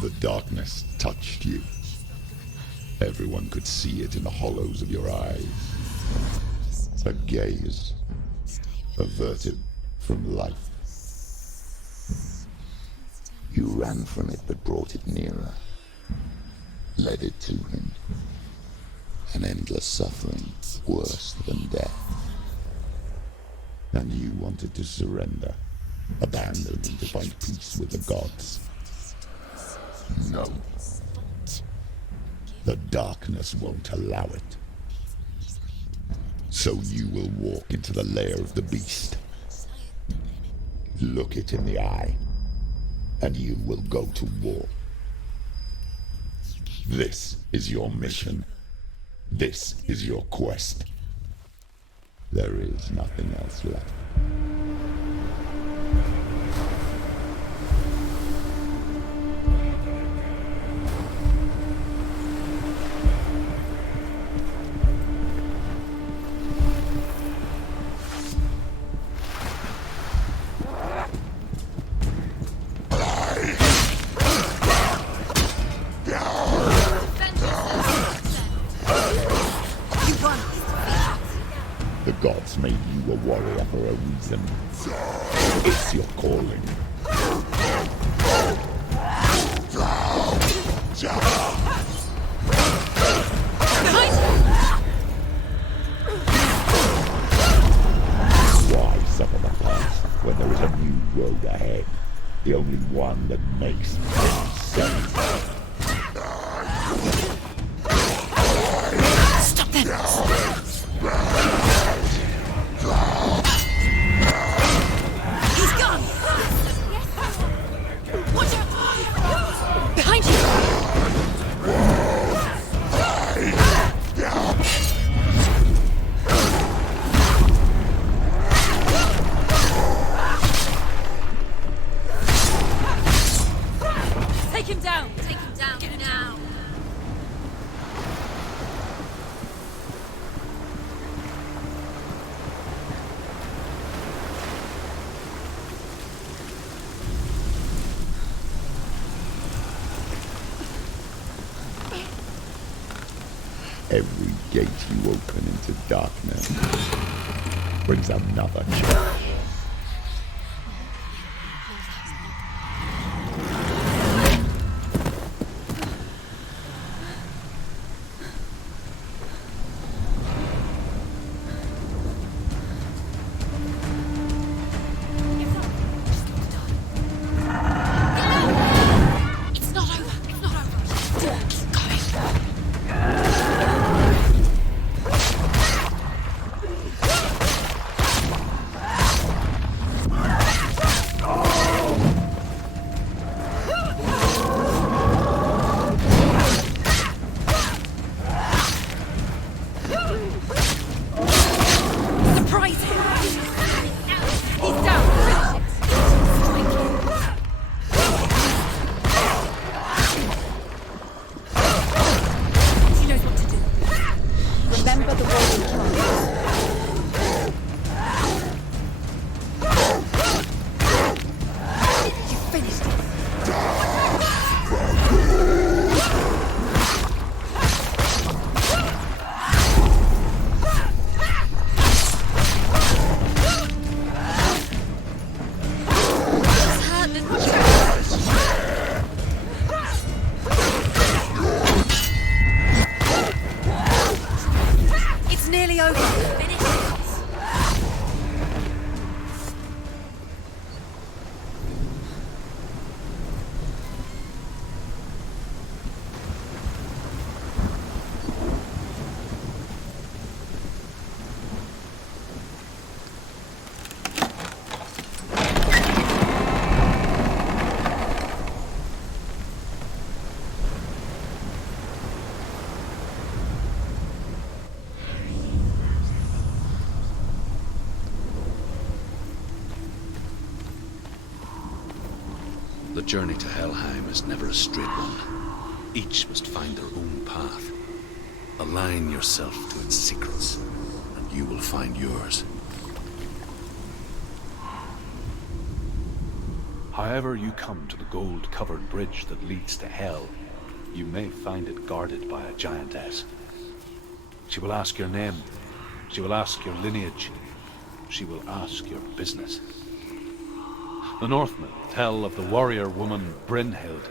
The darkness touched you. Everyone could see it in the hollows of your eyes. A gaze averted from life. You ran from it but brought it nearer. Led it to him. An endless suffering worse than death. And you wanted to surrender, abandon and to find peace with the gods. No. The darkness won't allow it. So you will walk into the lair of the beast. Look it in the eye, and you will go to war. This is your mission. This is your quest. There is nothing else left. The gods made you a warrior for a reason. It's your calling. Why suffer the past when there is a new road ahead? The only one that makes any sense. Stop them! He's gone! Watch out! Behind you! Take him down! Take him down! Get him down! Every gate you open into darkness brings another change. The journey to Helheim is never a straight one. Each must find their own path. Align yourself to its secrets, and you will find yours. However you come to the gold-covered bridge that leads to Hell, you may find it guarded by a giantess. She will ask your name. She will ask your lineage. She will ask your business. The Northmen tell of the warrior woman Brynhild,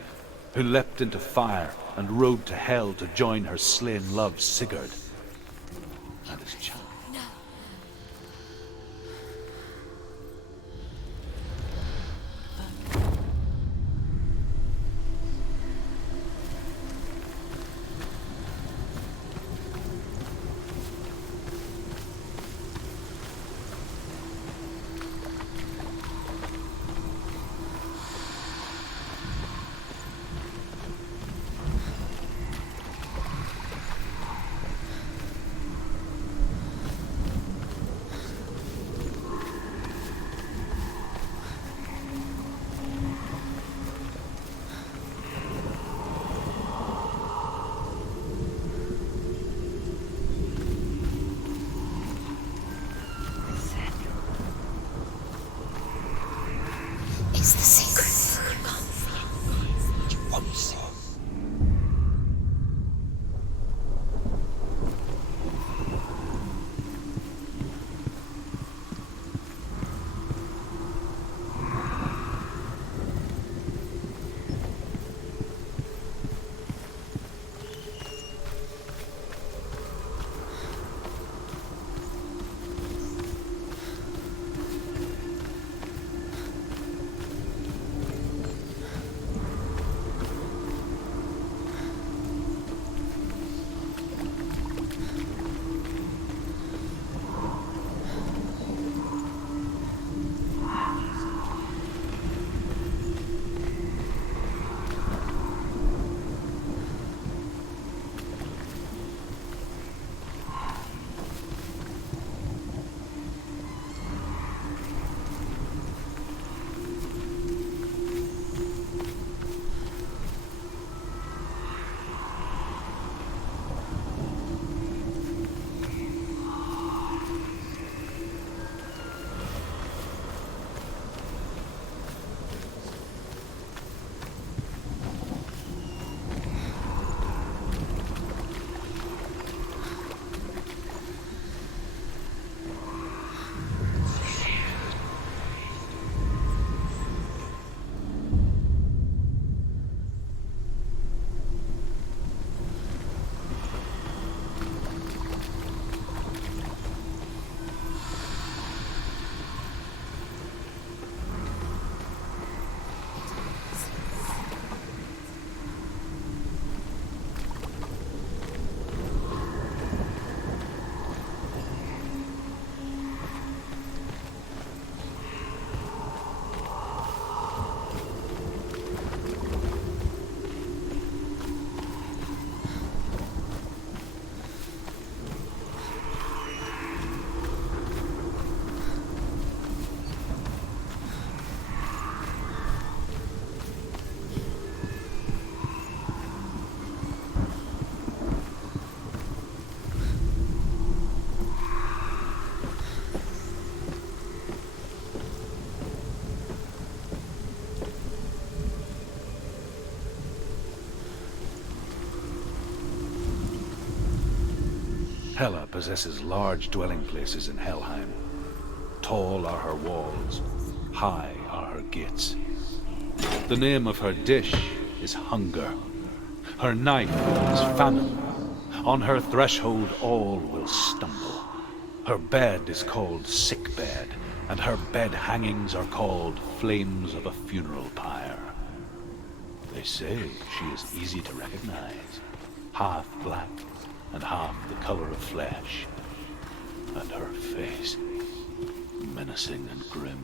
who leapt into fire and rode to Hell to join her slain love Sigurd and his child. Is the secret you won't see? Hela possesses large dwelling places in Helheim. Tall are her walls, high are her gates. The name of her dish is hunger. Her knife is famine. On her threshold all will stumble. Her bed is called sick bed, and her bed hangings are called flames of a funeral pyre. They say she is easy to recognize, half black and half the color of flesh, and her face menacing and grim.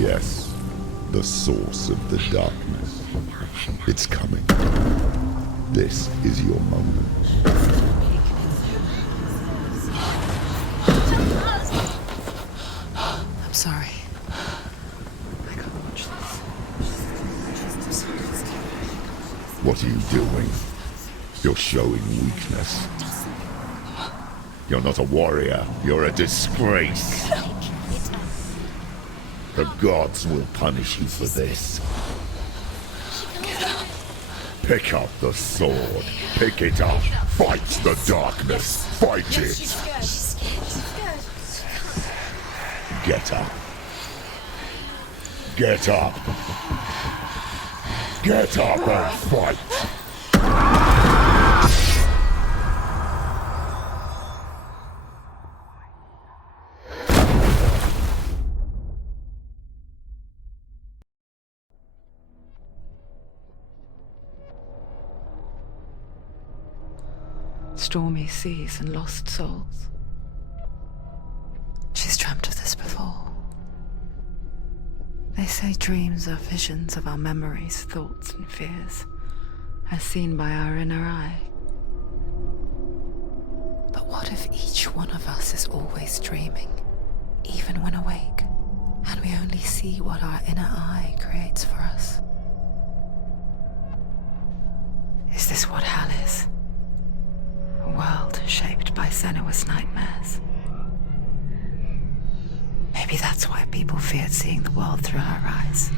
Yes, the source of the darkness. It's coming. This is your moment. I'm sorry. I can't watch this. What are you doing? You're showing weakness. You're not a warrior. You're a disgrace. The gods will punish you for this. Pick up the sword. Pick it up. Fight the darkness. Fight it. Get up. Get up. Get up and fight. Stormy seas and lost souls. She's dreamt of this before. They say dreams are visions of our memories, thoughts, and fears, as seen by our inner eye. But what if each one of us is always dreaming, even when awake, and we only see what our inner eye creates for us? Is this what hell is? A world shaped by Senua's nightmares. Maybe that's why people feared seeing the world through her eyes.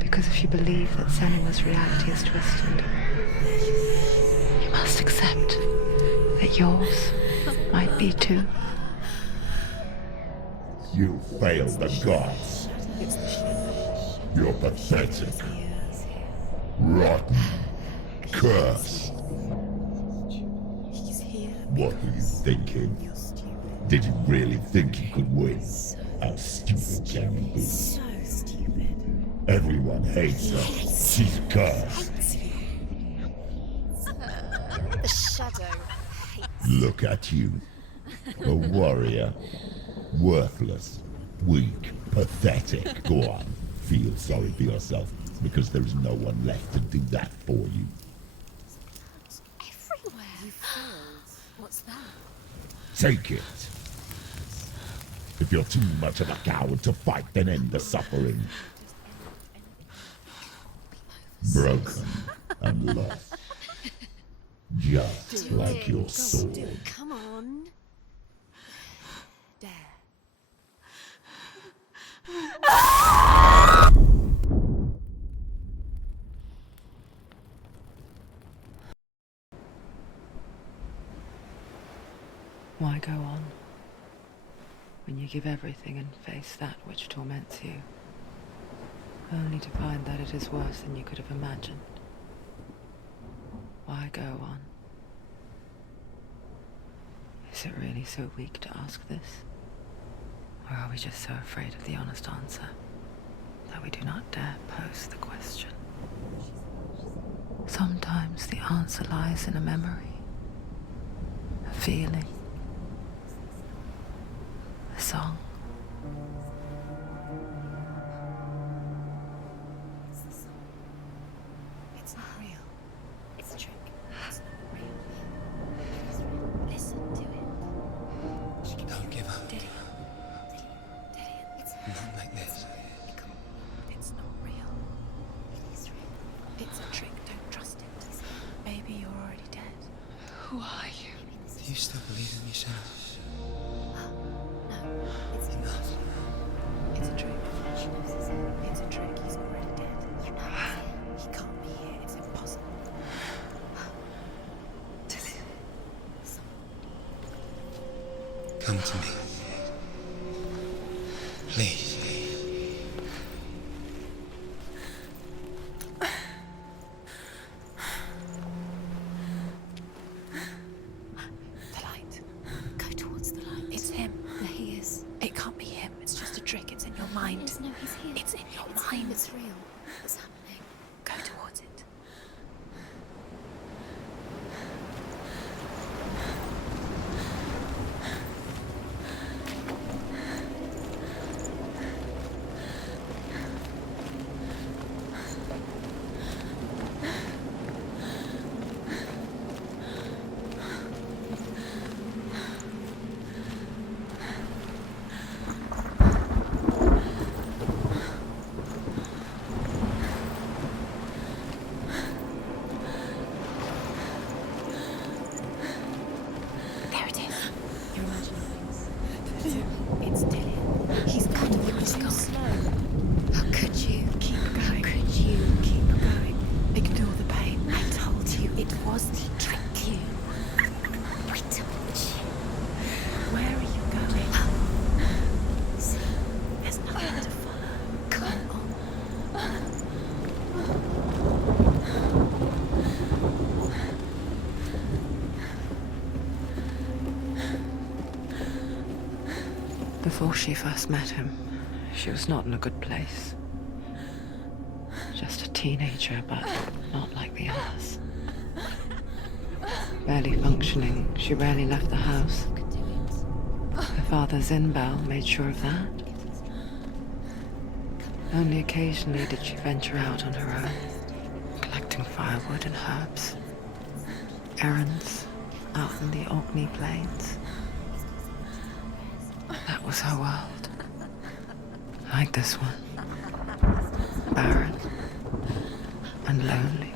Because if you believe that Senua's reality is twisted, you must accept that yours might be too. You failed the gods. You're pathetic. Rotten. Cursed. What were you thinking? Did you really think you could win? How stupid can you be? So stupid. Everyone hates her. She's cursed. The shadow hates. Look at you. A warrior. Worthless. Weak. Pathetic. Go on. Feel sorry for yourself, because there is no one left to do that for you. Everywhere. You failed. What's that? Take it. If you're too much of a coward to fight, then end the suffering. Broken and lost. Just like your sword. Come on. Dare. Why go on when you give everything and face that which torments you, only to find that it is worse than you could have imagined? Why go on? Is it really so weak to ask this? Or are we just so afraid of the honest answer that we do not dare pose the question? Sometimes the answer lies in a memory, a feeling, a song. It's not real. It's a trick. It's not real. It is real. Listen to it. Don't give up. Did it? It's Not like this. Come on. It's not real. It is real. It's a trick. Don't trust it. Maybe you're already dead. Who are you? Do you still believe in me, Senua? No, it's Enough. It's a trick. She knows it's him. It's a trick. He's already dead. You know it's him. He can't be here. It's impossible. Come to me. Please. The light. Go towards the light. It's him. There he is. It can't be him. It's just a trick. It's in your mind. No, he's here. It's in your mind. It's real. It's happening. Go towards it. Before she first met him, she was not in a good place. Just a teenager, but not like the others. Barely functioning, she rarely left the house. Her father, Zinbel, made sure of that. Only occasionally did she venture out on her own, collecting firewood and herbs. Errands out in the Orkney Plains. That was her world. Like this one. Barren and lonely.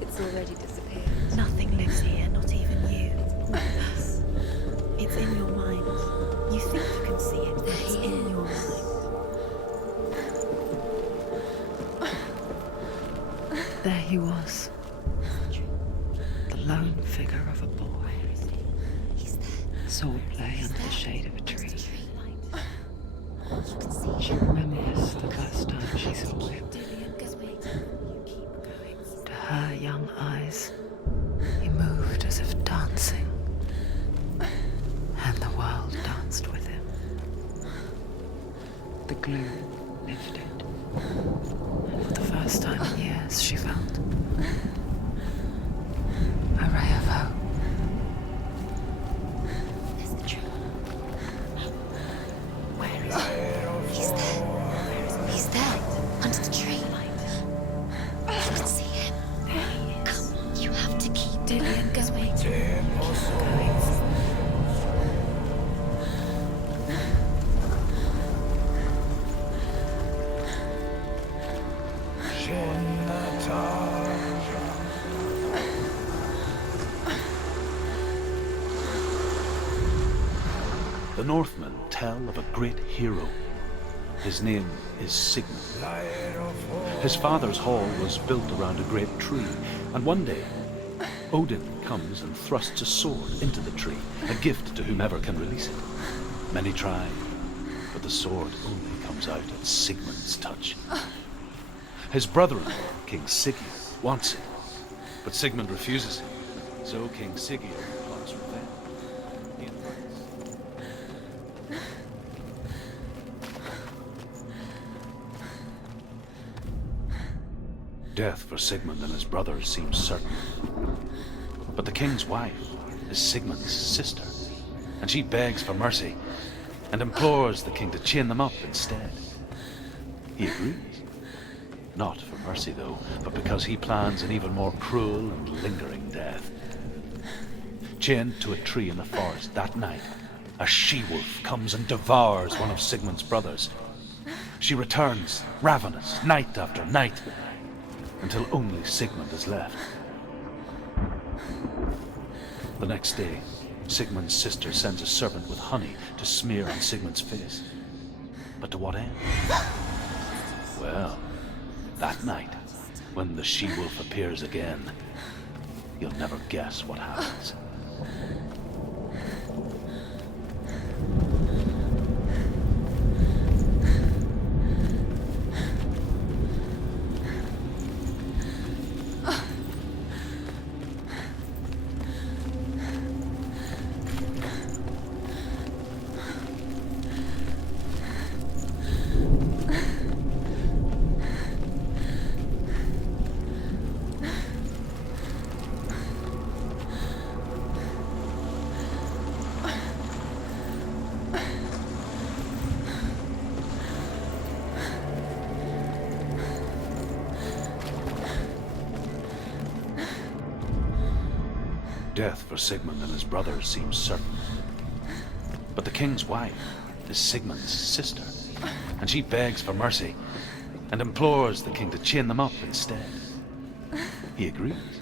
It's already disappeared. Nothing lives here, not even you. Not us. It's in your mind. You think you can see it, but it's in your mind. There he was. The lone figure of a boy. Swordplay under the shade of a tree. She remembers the first time she saw him. To her young eyes, he moved as if dancing. And the world danced with him. The gloom lifted. And for the first time in years, she felt a ray of hope. There's the tree. Where is he? He's there. He's there, under the tree. You can see him. There he is. Come on, you have to keep Dillian going. The Northmen tell of a great hero. His name is Sigmund. His father's hall was built around a great tree, and one day, Odin comes and thrusts a sword into the tree, a gift to whomever can release it. Many try, but the sword only comes out at Sigmund's touch. His brother-in-law, King Sigurd, wants it, but Sigmund refuses it, so King Sigurd plots revenge. He invites- Death for Sigmund and his brothers seems certain. But the king's wife is Sigmund's sister, and she begs for mercy and implores the king to chain them up instead. He agrees. Not for mercy, though, but because he plans an even more cruel and lingering death. Chained to a tree in the forest that night, a she-wolf comes and devours one of Sigmund's brothers. She returns, ravenous, night after night, until only Sigmund is left. The next day, Sigmund's sister sends a servant with honey to smear on Sigmund's face. But to what end? Well, that night, when the she-wolf appears again, you'll never guess what happens. Death for Sigmund and his brothers seems certain. But the king's wife is Sigmund's sister, and she begs for mercy and implores the king to chain them up instead. He agrees.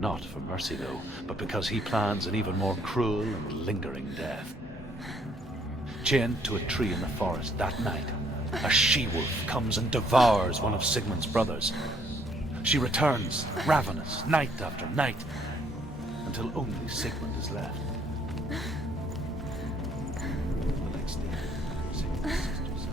Not for mercy, though, but because he plans an even more cruel and lingering death. Chained to a tree in the forest that night, a she-wolf comes and devours one of Sigmund's brothers. She returns, ravenous, night after night, until only Sigmund is left. The next day, Sigmund's sisters.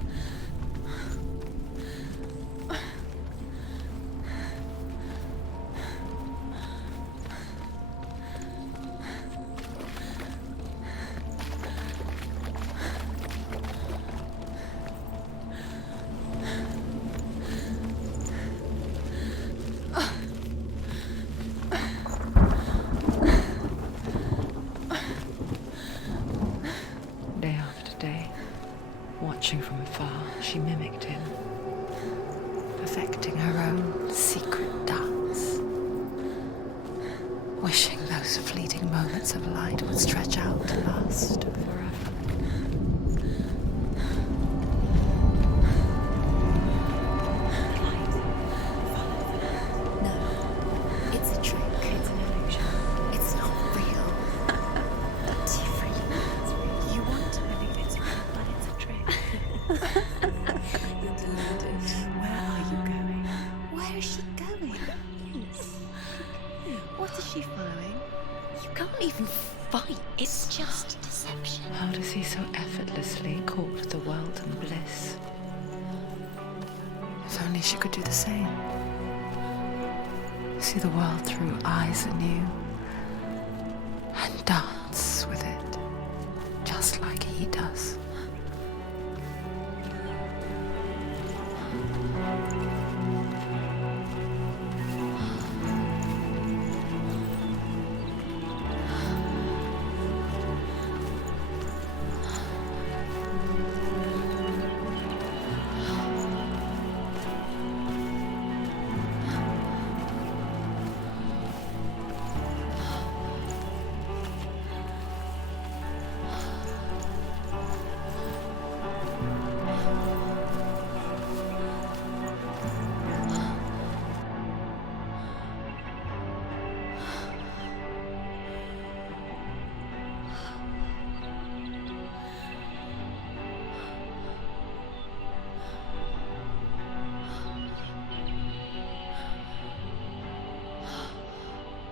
Day after day, watching from afar, she mimicked him, perfecting her own secret dance, wishing those fleeting moments of light would stretch out to last forever. No, it's a trick. It's an illusion. It's not real. But for you, you want to believe it's real, but it's a trick. You're deluded. Where are you going? Where is she going? What is she following? You can't even fight. It's just deception. How does he so effortlessly court the world and bliss? If only she could do the same. See the world through eyes anew and dance with it, just like he does.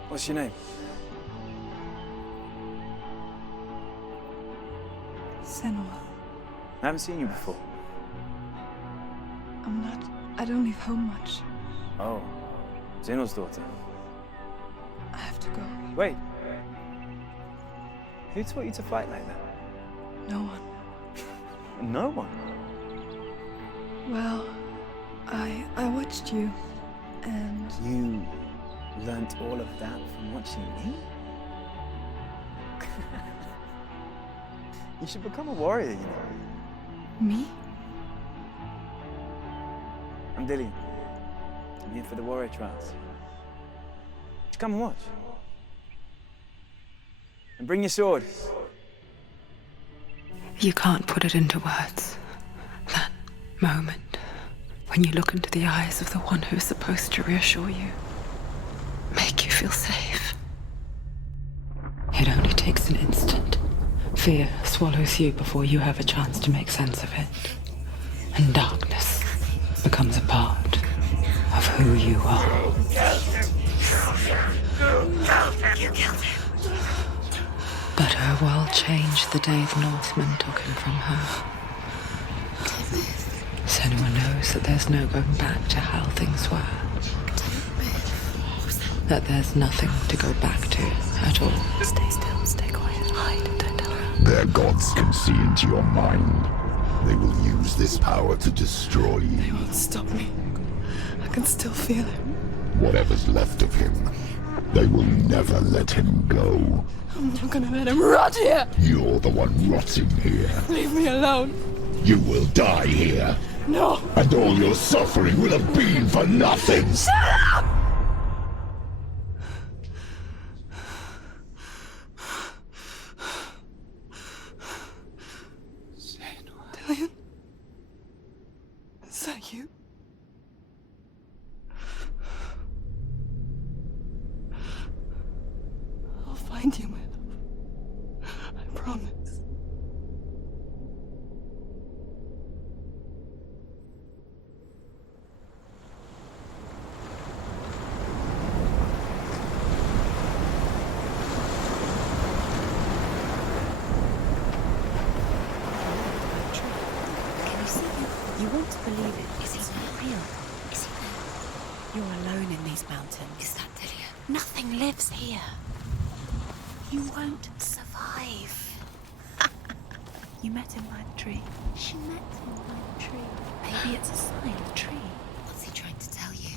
What's your name? Senua. I haven't seen you before. I don't leave home much. Oh, Zeno's daughter. I have to go. Wait. Who taught you to fight like that? No one. No one. Well, I watched you, and You learnt all of that from watching me? You should become a warrior, you know. me? I'm Dillian. I'm here for the warrior trials. Just come and watch. And bring your sword. You can't put it into words. That moment when you look into the eyes of the one who's supposed to reassure you, make you feel safe. It only takes an instant. Fear swallows you before you have a chance to make sense of it. And darkness becomes a part of who you are. But her world changed the day the Northmen took him from her. Senua knows that there's no going back to how things were. That there's nothing to go back to at all. Stay still, stay quiet, hide, don't tell her. Their gods can see into your mind. They will use this power to destroy They you. won't stop me. I can still feel him. Whatever's left of him, they will never let him go. I'm not gonna let him rot here. You're the one rotting here. Leave me alone. You will die here. No. And all your suffering will have been for nothing. Dillian? Is that you? I'll find you, my love. I promise. want to believe it. Is he not real? Is he there? You're alone in these mountains. Is that Delia? Nothing lives here. You won't survive. You met him by the tree. She met him by the tree. Maybe it's a sign of the tree. What's he trying to tell you?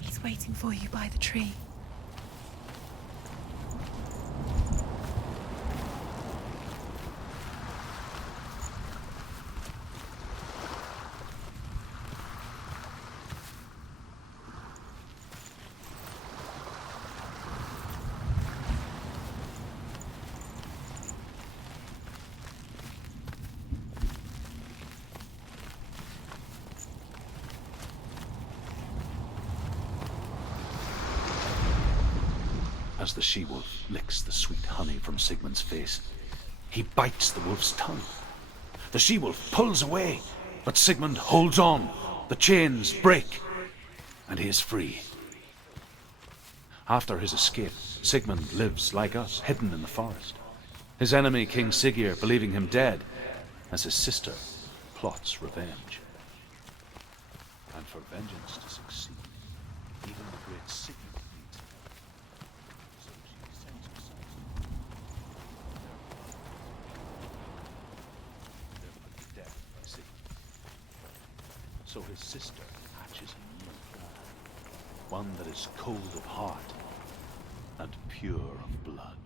He's waiting for you by the tree. As the she-wolf licks the sweet honey from Sigmund's face, he bites the wolf's tongue. The she-wolf pulls away, but Sigmund holds on. The chains break, and he is free. After his escape, Sigmund lives like us, hidden in the forest. His enemy, King Siggeir, believing him dead, as his sister plots revenge. And for vengeance to succeed, even the great Sigmund needs help. So she sends her sons. They're put to death by Sigmund. So his sister hatches a new plan, one that is cold of heart and pure of blood.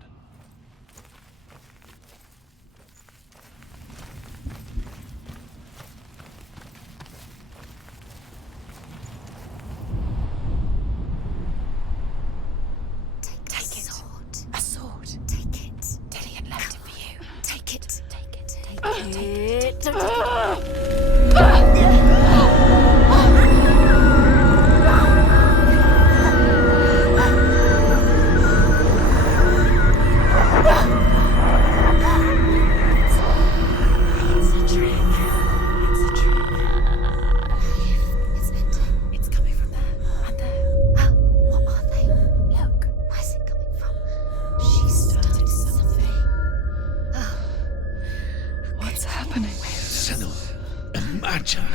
Imagine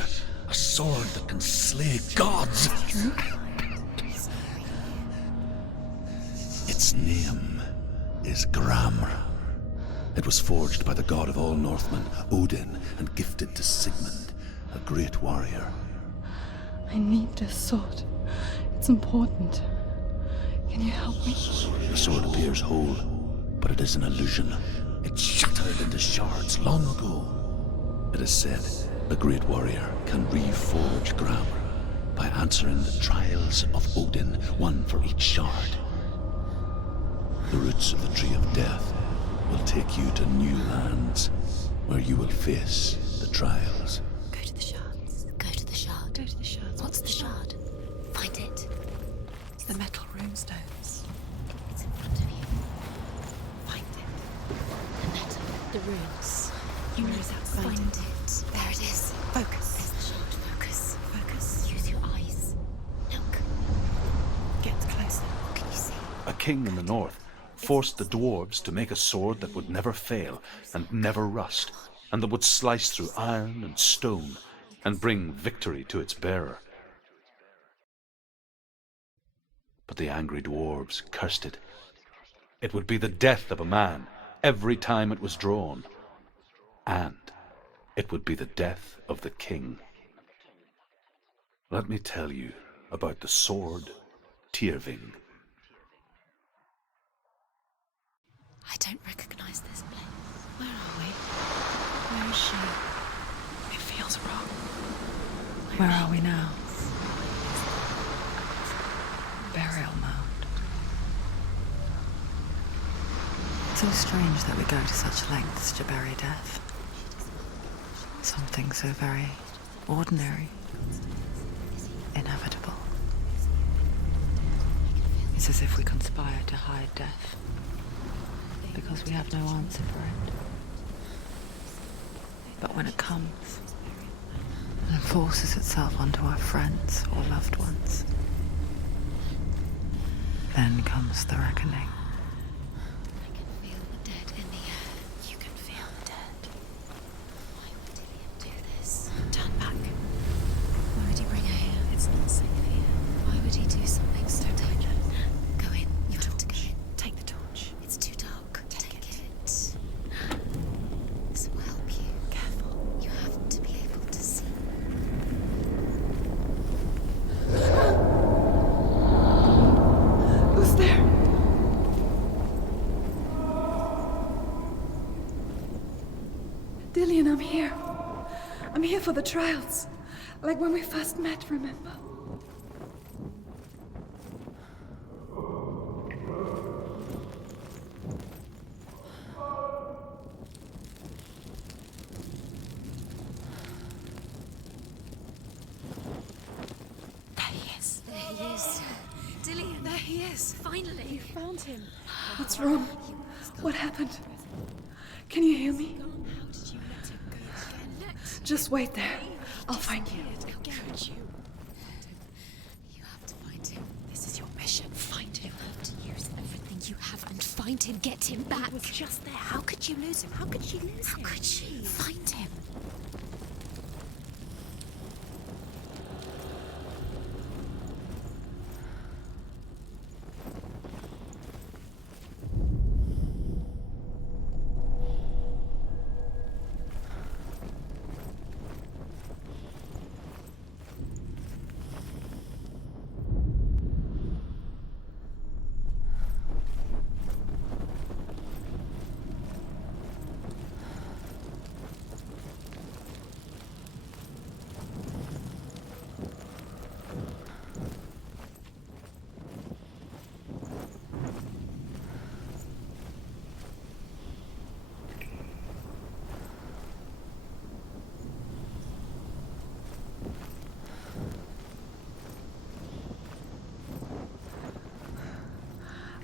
a sword that can slay gods. Its name is Gramr. It was forged by the god of all Northmen, Odin, and gifted to Sigmund, a great warrior. I need this sword. It's important. Can you help me? The sword appears whole, but it is an illusion. It shattered into shards long ago. It is said a great warrior can reforge Gramr by answering the trials of Odin, one for each shard. The roots of the Tree of Death will take you to new lands where you will face the trials. Go to the shards. Go to the shard. Go to the shards. What's the shard? Find it. It's the metal runestones. It's in front of you. Find it. The metal. The runes. You know that. Find it. There it is. Focus. There's the shard. Focus. Focus. Use your eyes. Look. Get closer. What can you see? A king in the north forced the dwarves to make a sword that would never fail and never rust, and that would slice through iron and stone and bring victory to its bearer. But the angry dwarves cursed it. It would be the death of a man every time it was drawn, and it would be the death of the king. Let me tell you about the sword Tyrving. I don't recognize this place. Where are we? Where is she? It feels wrong. Where are we now? Burial mound. So strange that we go to such lengths to bury death. Something so very ordinary, inevitable. It's as if we conspire to hide death, because we have no answer for it. But when it comes and forces itself onto our friends or loved ones, then comes the reckoning. I can feel the dead in the air. You can feel the dead. Why would Dillian do this? Turn back. I'm here. I'm here for the trials. Like when we first met, remember? Dillian, there he is. Finally. You found him. What's wrong? What happened? Can you hear me? How did you let him go again? Just wait there. I'll find you. How could you? You have to find him. This is your mission. Find him. You have to use everything you have and find him. Get him back. He was just there. How could you lose him? How could she lose him? How could she? Find him.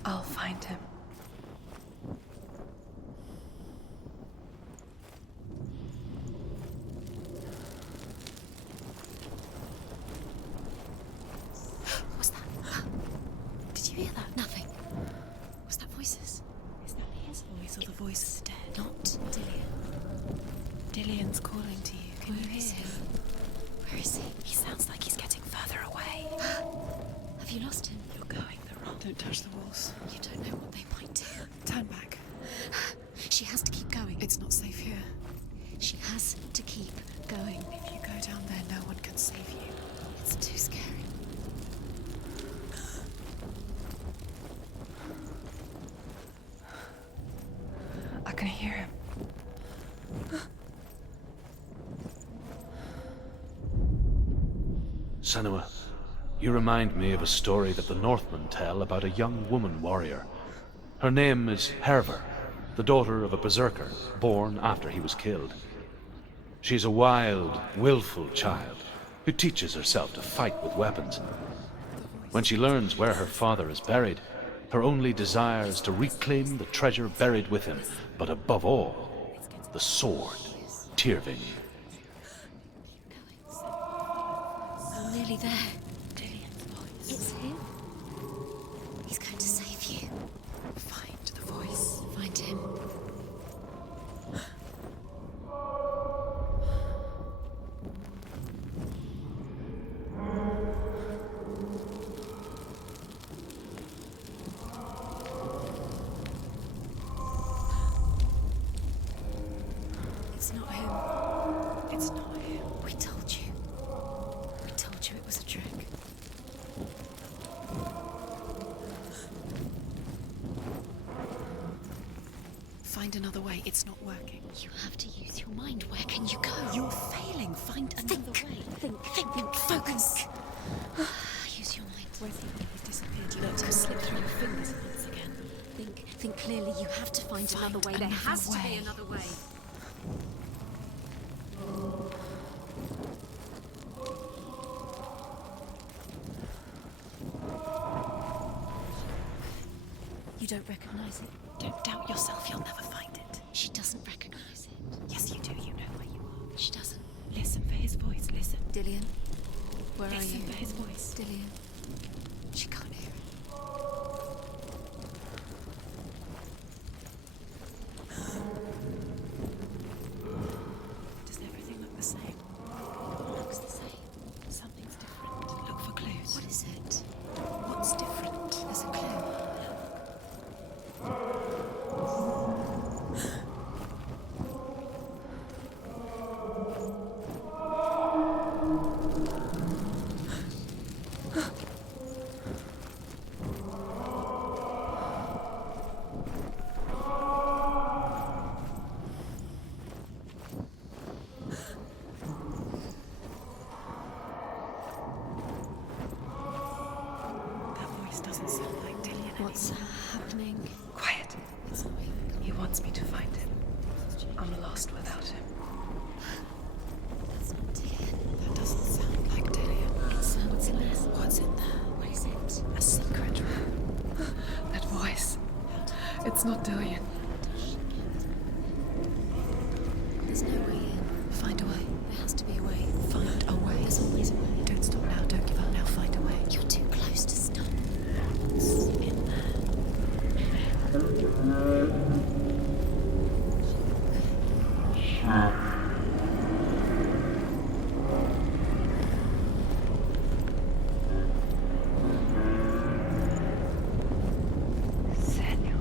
I'll find him. What's that? Did you hear that? Nothing. Was that voices? Is that his voice or the voice of the dead? Not Dillian. Dillian's calling to you. Can you hear him? Where is he? He sounds like he's getting further away. Have you lost him? You're going the wrong. Don't touch the walls. You don't know what they might do. Turn back. She has to keep going. It's not safe here. She has to keep going. If you go down there, no one can save you. It's too scary. I can hear him. Senua, you remind me of a story that the Northmen tell about a young woman warrior. Her name is Herver, the daughter of a berserker, born after he was killed. She's a wild, willful child who teaches herself to fight with weapons. When she learns where her father is buried, her only desire is to reclaim the treasure buried with him, but above all, the sword, Tyrving. I'm nearly there. Dillian's voice. It's him. He's going to save you. Find the voice. Find him. It's not him. It's not him. We told you. We told you it was a trick. Find another way. It's not working. You have to use your mind. Where can you go? You're failing. Find another way. Think. Focus. Use your mind. Where's he? He's disappeared. Let him slip through your fingers once again. Think clearly. You have to find another way. There has to be another way. You don't recognize it? Don't doubt yourself, you'll never find it. She doesn't recognize it. Yes, you do, you know where you are. She doesn't. Listen for his voice, listen. Dillian, where are you? Listen for his voice. Dillian, she can't hear it. Does everything look the same? It looks the same. Something's different. Look for clues. What is it? What's different? There's a clue. What's happening? Quiet. It's not him. He wants me to find him. I'm lost without him. That's not Dillian. That doesn't sound like Dillian. It sounds less. What's in there? What is it? A secret room. That voice. It's not Dillian. There's no way in. Find a way. There has to be a way. Find a way. There's always a way. Don't stop now. Don't give up now. Find a way. You're too close to stop. What's in there? Senua.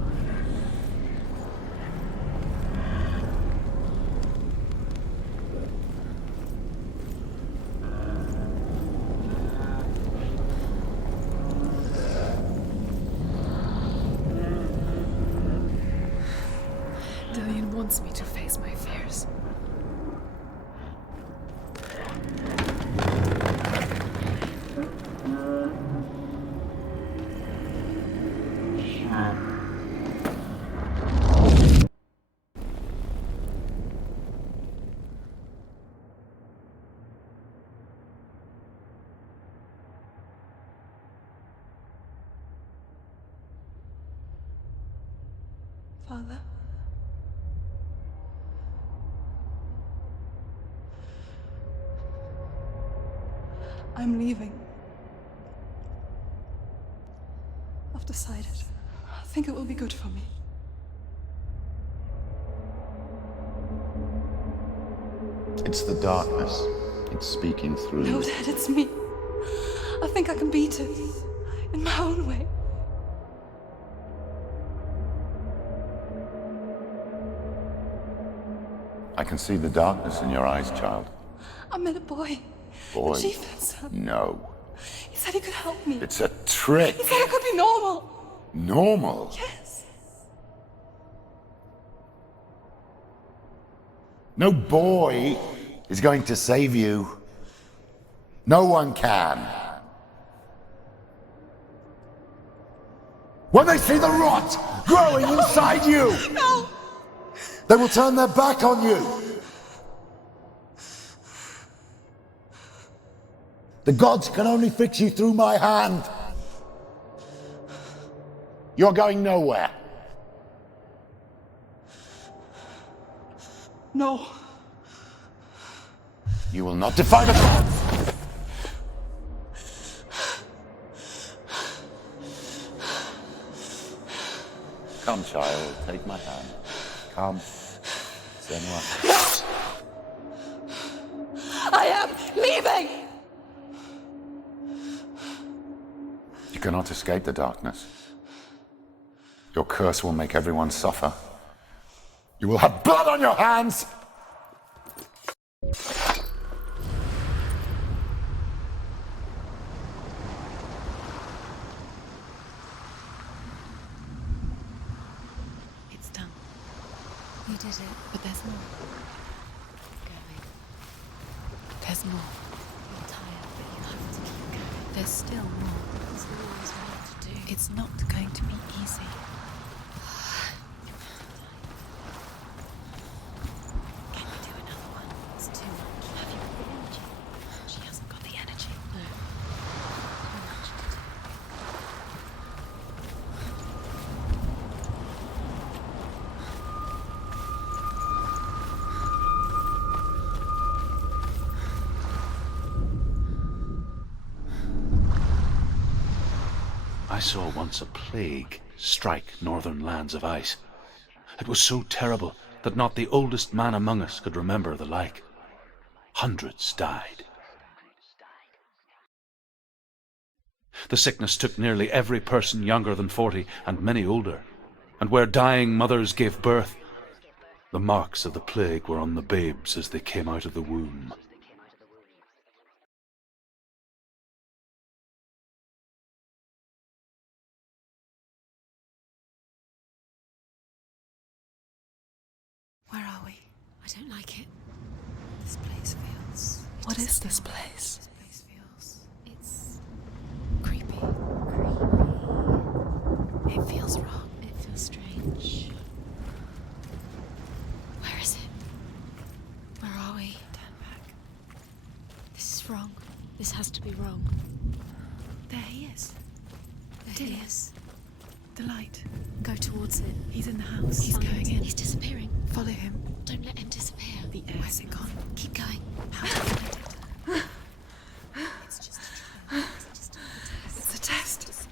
Dillian wants me to face my fears. Father? I'm leaving. I've decided. I think it will be good for me. It's the darkness. It's speaking through No, you. Dad, it's me. I think I can beat it. In my own way. I can see the darkness in your eyes, child. I met a boy. Boy. The chief fencer. No. He said he could help me. It's a trick. He said I could be normal. Normal. Yes. No boy is going to save you. No one can. When they see the rot growing inside you, No! they will turn their back on you. The gods can only fix you through my hand. You're going nowhere. No. You will not defy the gods. Come, child, take my hand. Come. Senua. I am leaving! You cannot escape the darkness. Your curse will make everyone suffer. You will have blood on your hands! It's done. You did it, but there's more. Going. There's more. You're tired, but you have to keep going. There's still more. There's always more to do. It's not going to be easy. Can you do another one? It's too much. Have you got the energy? She hasn't got the energy. No. Too much to do. I saw once a plague strike northern lands of ice. It was so terrible that not the oldest man among us could remember the like. Hundreds died. The sickness took nearly every person younger than 40 and many older, and where dying mothers gave birth, the marks of the plague were on the babes as they came out of the womb. Where are we? I don't like it. This place feels... What is this place? This place feels... It's... creepy. It feels wrong. It feels strange. Where is it? Where are we? Turn back. This is wrong. This has to be wrong. There he is. There he is. The light. Go towards it. He's in the house. He's Find going it. in. He's disappearing. Follow him. Don't let him disappear. The air. Where's it gone? Keep going. How do you find it? It's just a trial. It's just a test. It's a test.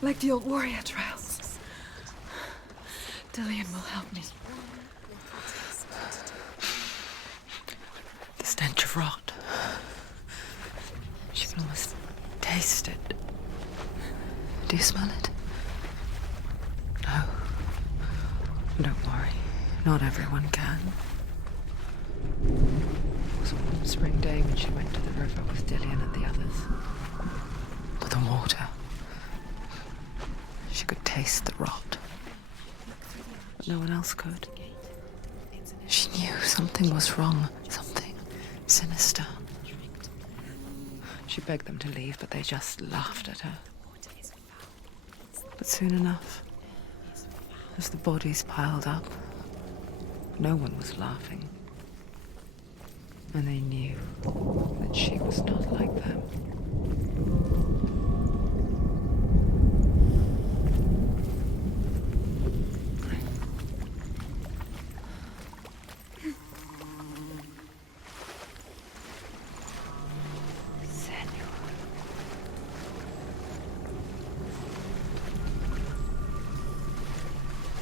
Like the old warrior trials. Dillian will help me. The stench of rot. She can almost taste it. Do you smell it? No. Don't worry. Not everyone can. It was a warm spring day when she went to the river with Dillian and the others. But the water. She could taste the rot. But no one else could. She knew something was wrong. Something sinister. She begged them to leave, but they just laughed at her. But soon enough, as the bodies piled up, no one was laughing. And they knew that she was not like them.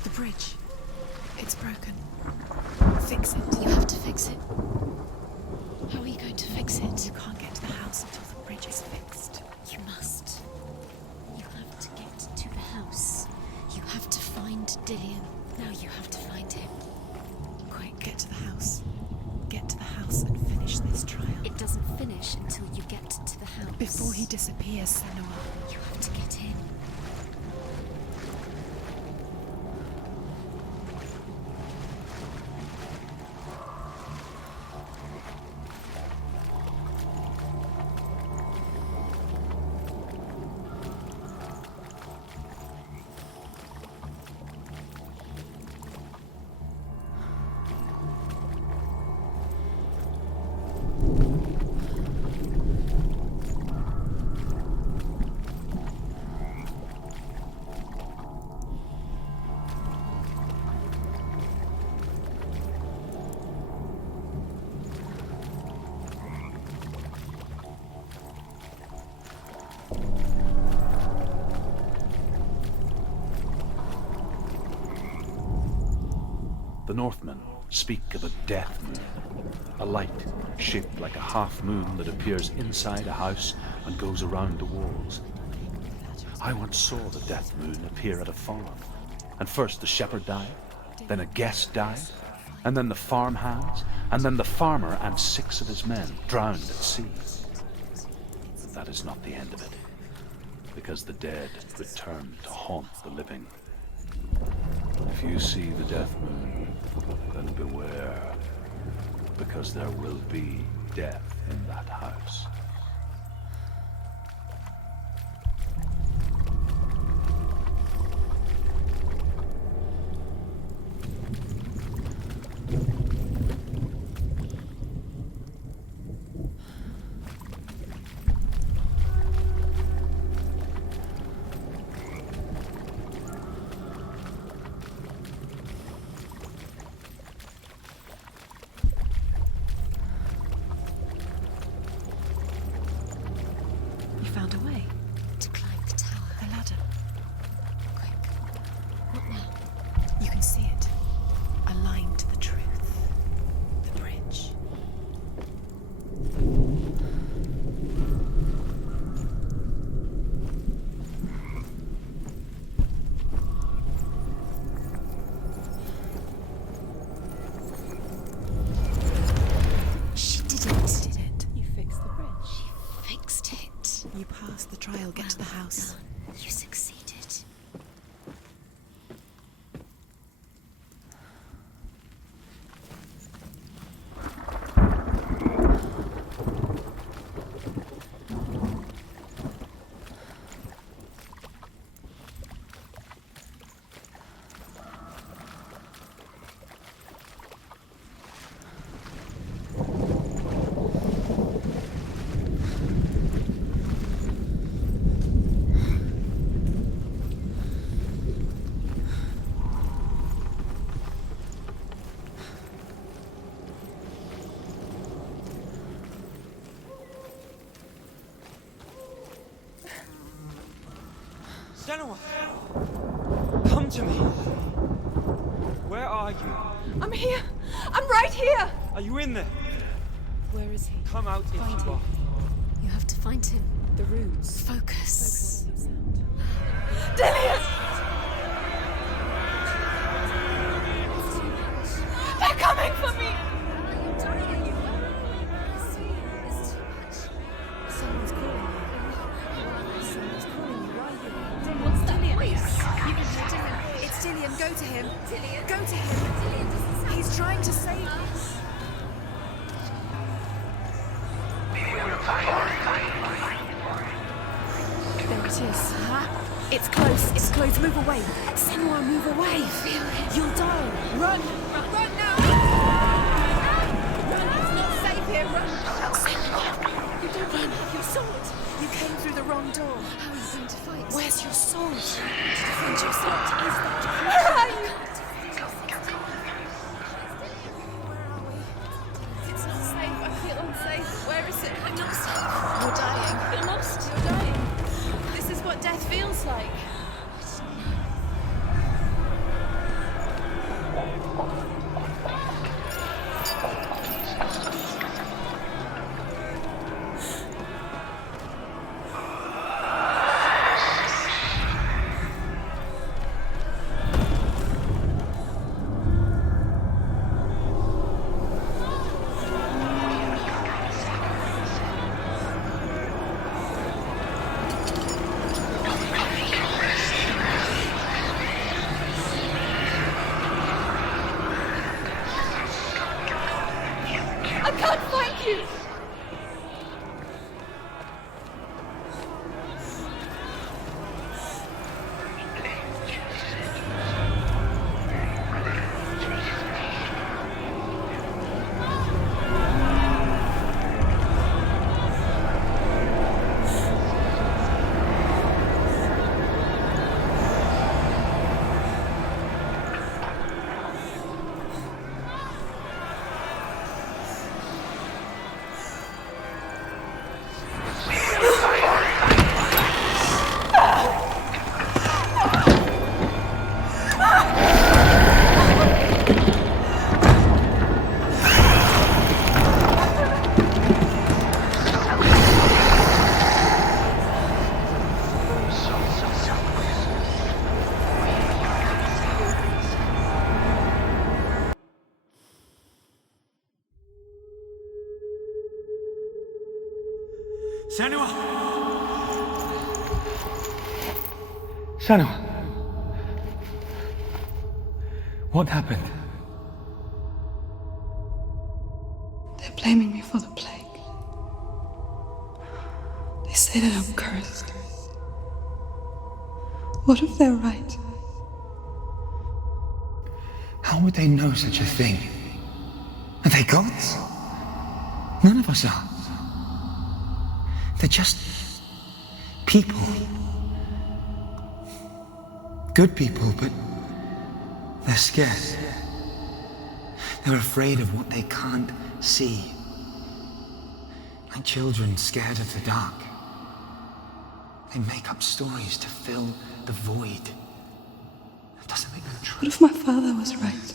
The bridge. It's broken. Fix it. You have to fix it. How are you going to fix it? You can't get to the house until the bridge is fixed. You must. You have to get to the house. You have to find Dillian. Now you have to find him. Quick, get to the house. Get to the house and finish this trial. It doesn't finish until you get to the house. Before he disappears, Senua. You have to get in. The Northmen speak of a death moon, a light shaped like a half moon that appears inside a house and goes around the walls. I once saw the death moon appear at a farm, and first the shepherd died, then a guest died, and then the farmhands, and then the farmer and 6 of his men drowned at sea. But that is not the end of it, because the dead return to haunt the living. If you see the death moon, then beware, because there will be death in that house. Senua! Come to me! Where are you? I'm here! I'm right here! Are you in there? Where is he? Come out if Find you him. are. You have to find him. The roots. Focus. Dillian! They're coming for me! Someone's calling you. Someone's calling you. Why are you? What's that voice? It's Dillian. Go to him. Dillian. Go to him. He's trying to save you. There it is. It's close. It's close. Move away. Senua, move away. You'll die. Run. Run now. Run. It's not safe here. Run. Senua. You don't run. Your sword. You came through the wrong door. How are you going to fight? Where's your sword? Defend yourself. Is that? Where are you? It's not safe. I feel unsafe. Where is it? I'm not safe. You're dying. You're lost. You're dying. This is what death feels like. I can't find you! Senua! Senua! What happened? They're blaming me for the plague. They say that I'm cursed. What if they're right? How would they know such a thing? Are they gods? None of us are. They're just people. Good people, but they're scared. They're afraid of what they can't see. Like children scared of the dark. They make up stories to fill the void. That doesn't make them true. What if my father was right?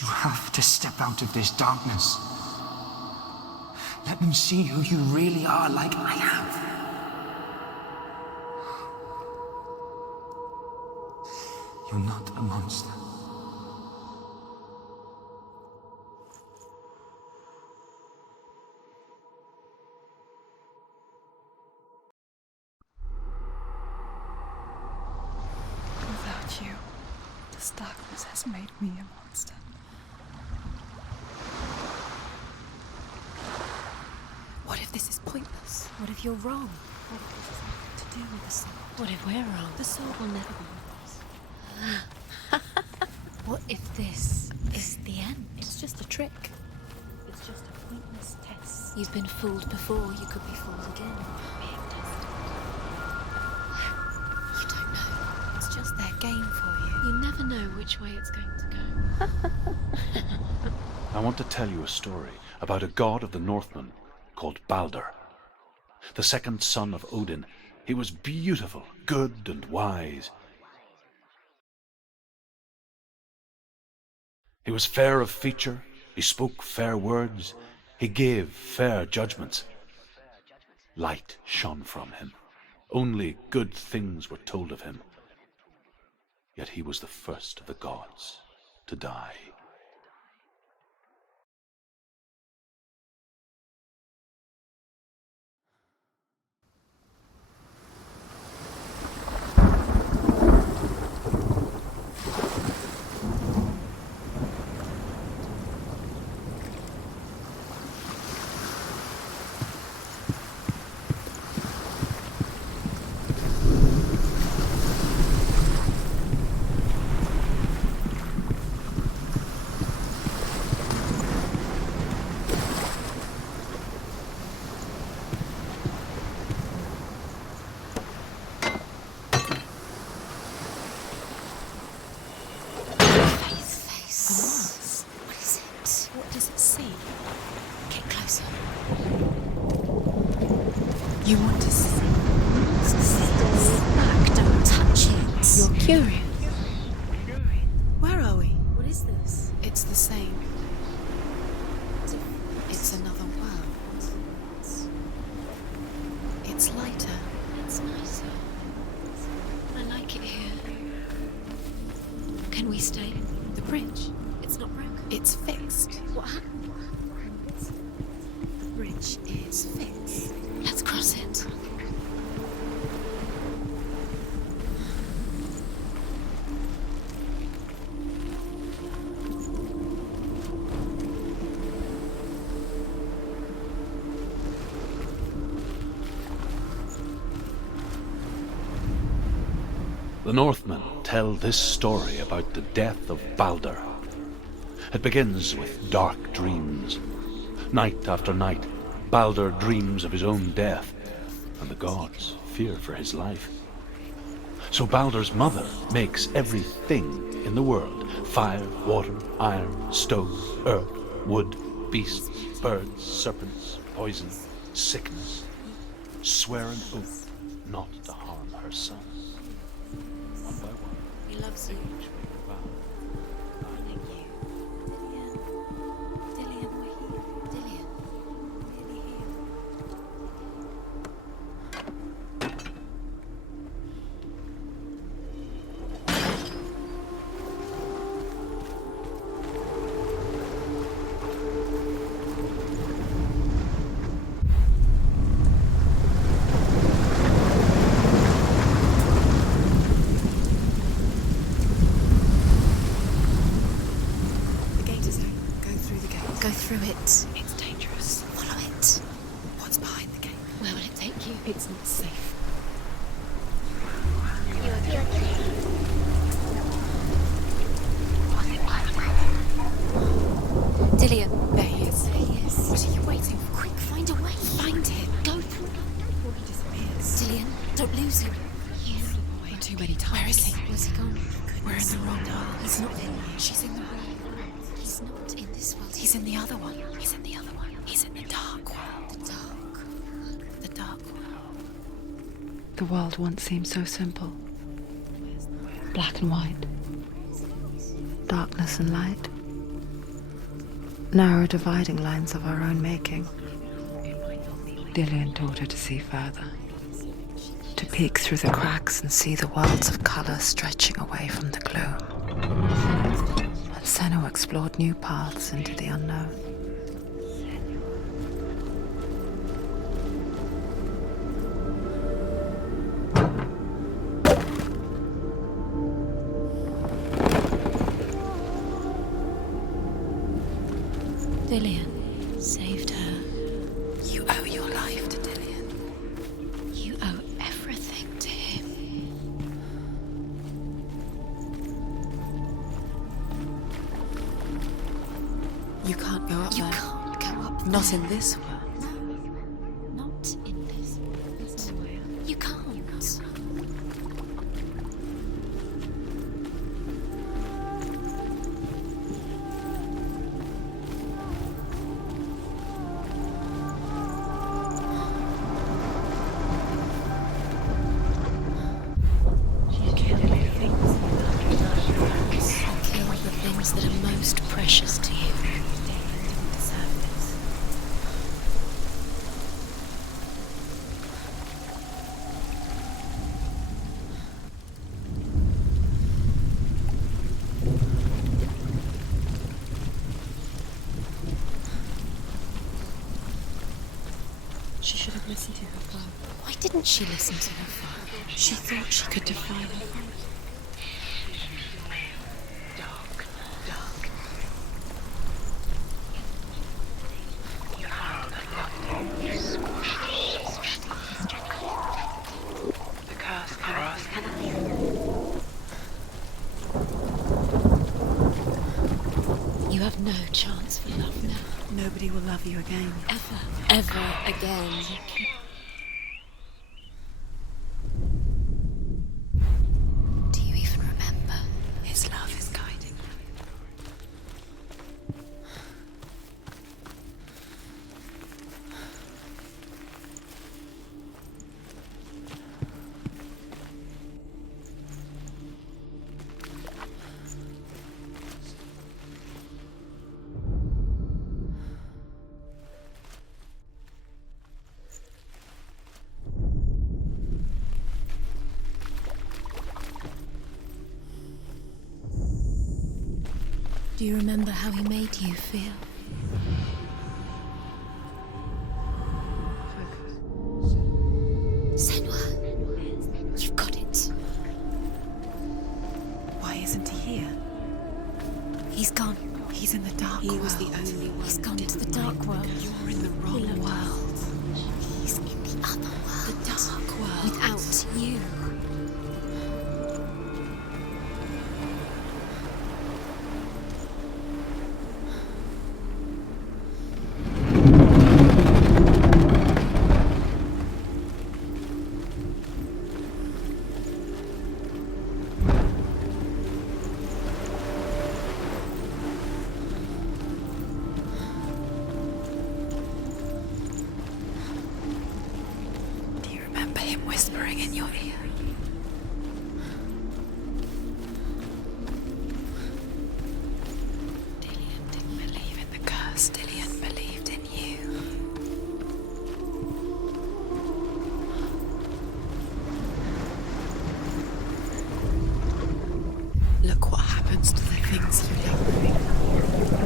You have to step out of this darkness. Let them see who you really are, like I have. You're not a monster. Without you, this darkness has made me a monster. What if this is pointless? What if you're wrong? What if this has nothing to do with the sword? What if we're wrong? The sword will never be with us. What if this is the end? It's just a trick. It's just a pointless test. You've been fooled before, you could be fooled again. Being tested. You don't know. It's just their game for you. You never know which way it's going to go. I want to tell you a story about a god of the Northmen called Balder, the second son of Odin He was beautiful, good, and wise. He was fair of feature, he spoke fair words, he gave fair judgments. Light shone from him. Only good things were told of him. Yet he was the first of the gods to die. You want to see? Stay back, don't touch it. You're curious. Where are we? What is this? It's the same. It's another world. It's lighter. It's nicer. I like it here. Can we stay? The bridge. It's not broken. It's fixed. What happened? The bridge is fixed. Let's cross it. The Northmen tell this story about the death of Baldur. It begins with dark dreams. Night after night, Baldur dreams of his own death, and the gods fear for his life. So Baldur's mother makes everything in the world: fire, water, iron, stone, earth, wood, beasts, birds, serpents, poison, sickness, swear an oath not to harm her son. One by one, He loves you. each make a vow. Thank you. Dillian. Dillian, we're here. Dillian. Really here. The gate is open. Go through the gate. Go through it. It's dangerous. Follow it. What's behind the gate? Where will it take you? It's not safe. Dillian. There he is. There he is. What are you waiting for? Quick, find a way. Find him. Go through before he disappears. Dillian, don't lose him. Not too many times. Where is he? Where's he gone? We're in the wrong world. He's not in here. She's in the wrong world. He's not in this world. He's in the other one. He's in the other one. He's in the dark world. The dark world. The world once seemed so simple. Black and white. Darkness and light. Narrow dividing lines of our own making. Dillian taught her to see further. To peek through the cracks and see the worlds of colour stretching away from the gloom. And Senua explored new paths into the unknown. Dillian saved her. You owe your life to Dillian. You owe everything to him. You can't go up there. You can't go up there. Not in this world. No. Not in this world. You can't. Listen to her father. Why didn't she listen to her father? She thought she could defy her father. You have no chance for love now. Nobody will love you again. Ever again. Do you even remember? His love is guiding you. Do you remember how he made you feel? Senua, you've got it. Why isn't he here? He's gone. He's in the dark He world. was the only one. He's gone to the dark world. You're in the wrong world. He's in the other world. The dark world. Without you. Do you remember him whispering in your ear? Dillian didn't believe in the curse. Dillian believed in you. Look what happens to the things you love.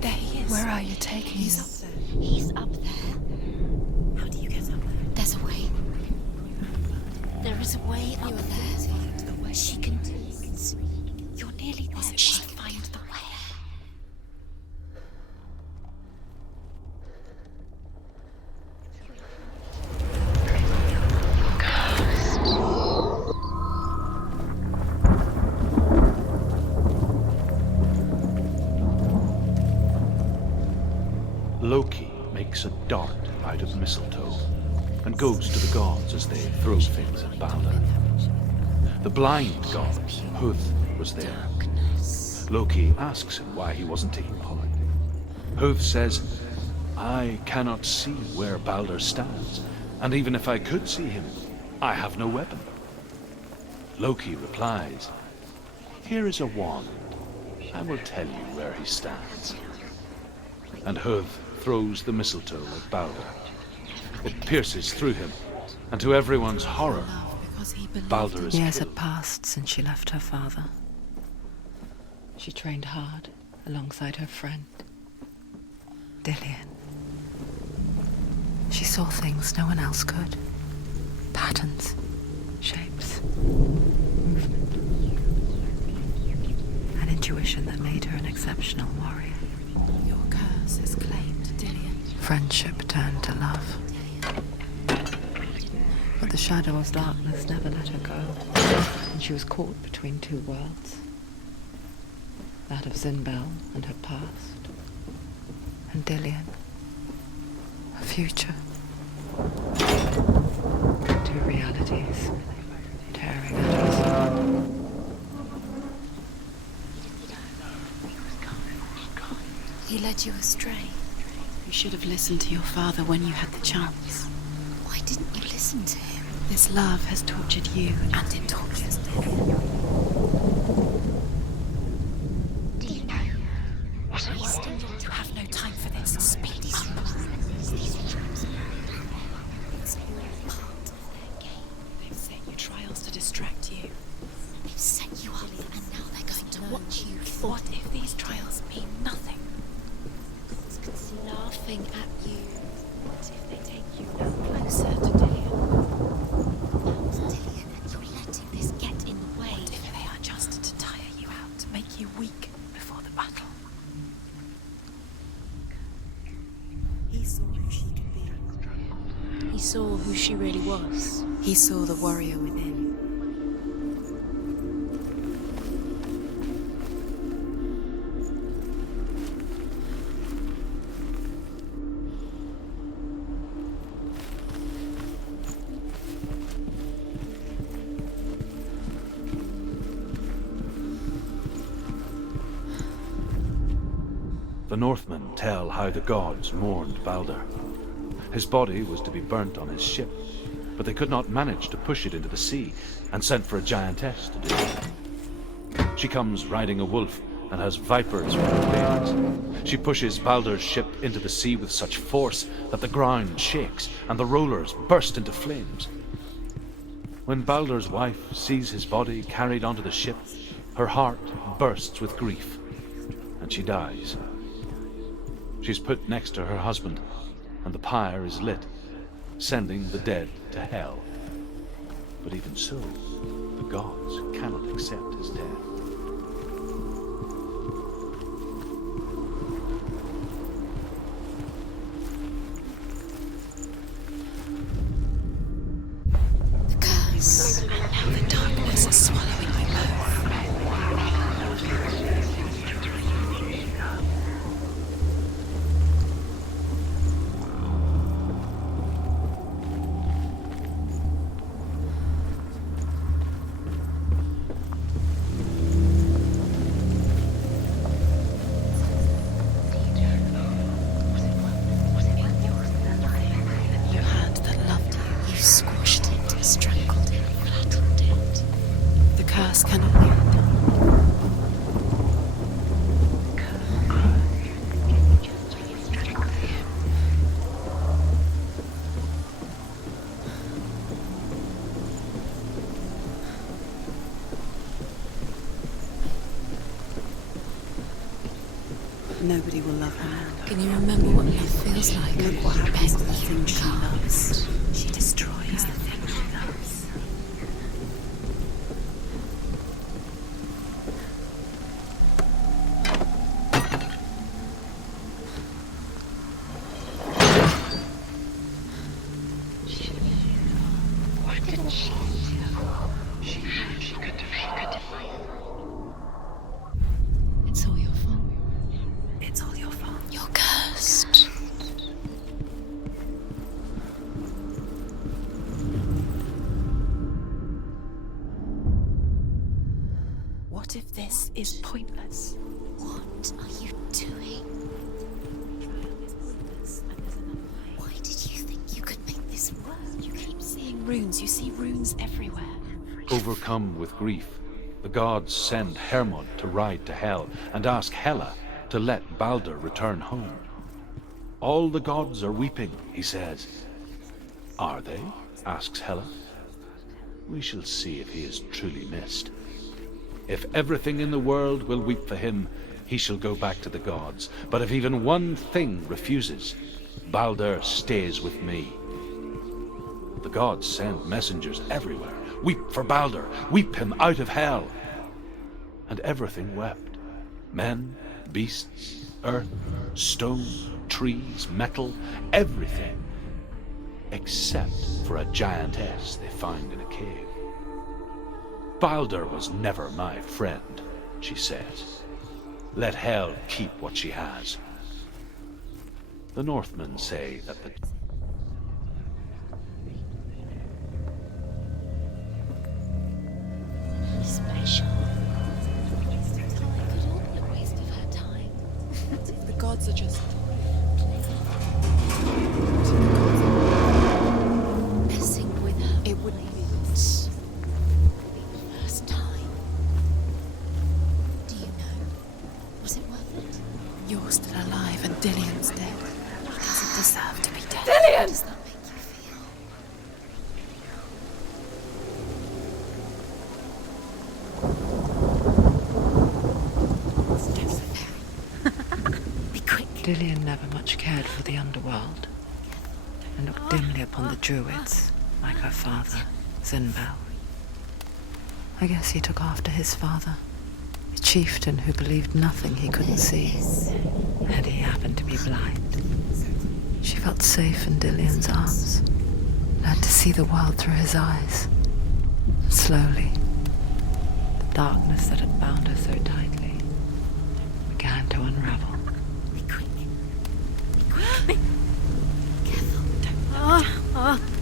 There he is. Where are you taking He's me? up there. He's up there. How do you get up there? There's a way. There is a way up there. She can do it. You're nearly there. She'll find the way. Loki makes a dart out of mistletoe and goes to the gods as they throw things at Balder. The blind god, Huth, was there. Loki asks him why he wasn't taking part. Huth says, I cannot see where Balder stands, and even if I could see him, I have no weapon. Loki replies, here is a wand. I will tell you where he stands. And Huth throws the mistletoe at Balder. It pierces through him, and to everyone's horror, Because he believed. Balder is Years killed. had passed since she left her father. She trained hard alongside her friend, Dillian. She saw things no one else could. Patterns, shapes, movement. An intuition that made her an exceptional warrior. Your curse is claimed, Dillian. Friendship turned to love. But the shadow of darkness never let her go, and she was caught between two worlds. That of Zinbel and her past, and Dillian, her future. Two realities tearing at her soul. He led you astray. You should have listened to your father when you had the chance. Why didn't you listen to him? This love has tortured you, and it tortures Dillian. Do you know what I saw who she really was. He saw the warrior within. The Northmen tell how the gods mourned Balder. His body was to be burnt on his ship, but they could not manage to push it into the sea, and sent for a giantess to do it. She comes riding a wolf and has vipers for her wings. She pushes Balder's ship into the sea with such force that the ground shakes and the rollers burst into flames. When Balder's wife sees his body carried onto the ship, her heart bursts with grief, and she dies. She's put next to her husband, and the pyre is lit, sending the dead to hell. But even so, the gods cannot accept his death. The curse. And now the darkness is swallowing you both. Nobody will love her now. Can you remember what love feels like? Look what happens to the thing she loves. She destroys the thing she loves. It's all your fault. It's all your fault. You're cursed. What if this is pointless? What are you doing? Why did you think you could make this work? You keep seeing runes. You see runes everywhere. Overcome with grief, the gods send Hermod to ride to Hell and ask Hela to let Balder return home. All the gods are weeping, he says. Are they? Asks Hela. We shall see if he is truly missed. If everything in the world will weep for him, he shall go back to the gods. But if even one thing refuses, Balder stays with me. The gods send messengers everywhere. Weep for Balder, weep him out of hell. And everything wept. Men, beasts, earth, stone, trees, metal, everything. Except for a giantess they find in a cave. Balder was never my friend, she says. Let Hel keep what she has. The Northmen say that the Special. Could all be a waste of her time. The gods are just... Messing with her. It wouldn't be... First time. Do you know? Was it worth it? You're still alive and Dillion's dead. He doesn't deserve to be dead. Dillion! How does that make you feel? Be quick. Dillion never much cared for the underworld, and looked dimly upon the druids, like her father, Zinbel. I guess he took after his father, a chieftain who believed nothing he couldn't see, and he happened to be blind. She felt safe in Dillion's arms, learned to see the world through his eyes. Slowly, the darkness that had bound her so tightly began to unravel. Be quick. Be quick. Be careful. Don't.